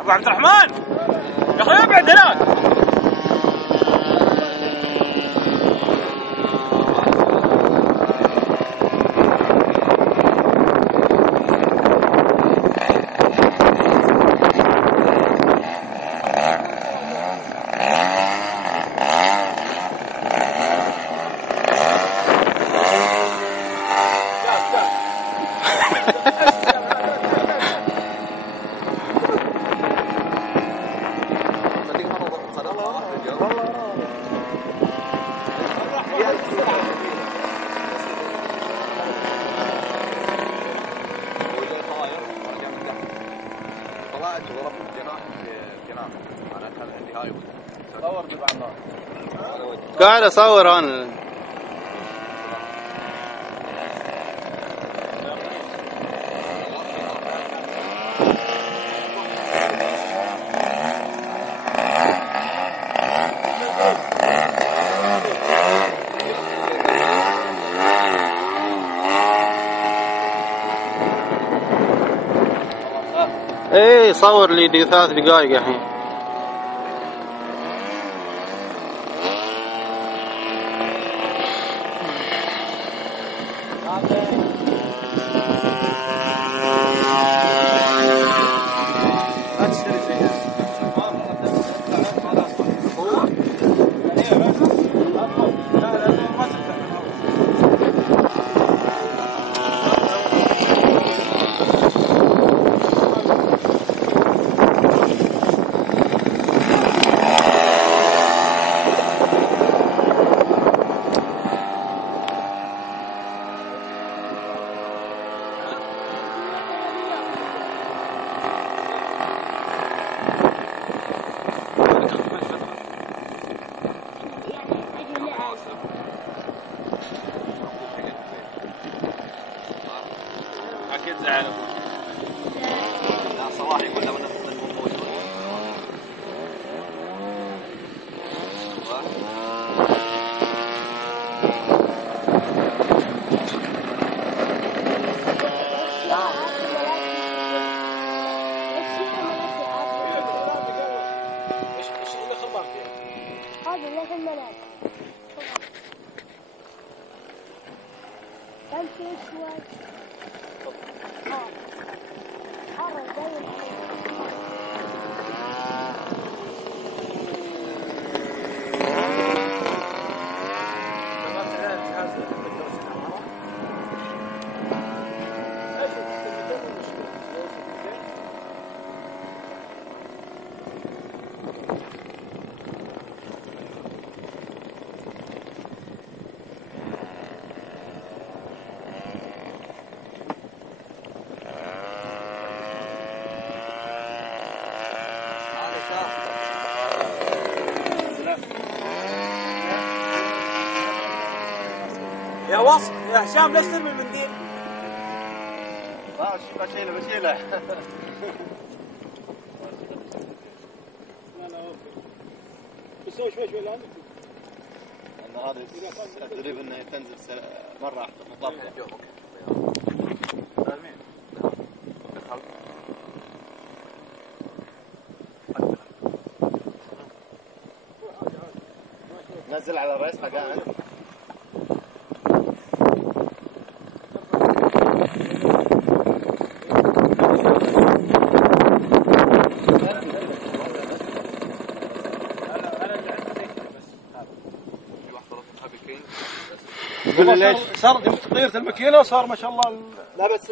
ابو عبد الرحمن يا اخي ابعد هناك. قاعد اصور انا. ايه صور لي 3 دقايق الحين. اكيد زعل ابوك. لا صلاح يقول لو انه موجود. ايش اللي خربان فيها؟ هذا اللي في الملاعب. تمشي شوي. يا وصف يا هشام لا ترمي المنديل. بشيله لا اوكي. بس شوي لعندك. ان هذا التدريب انه تنزل مره واحده مطلقه. نزل على الرئيس قاعد. تقول لي ليش؟ صار تغيير الماكينه وصار ما شاء الله. لا بس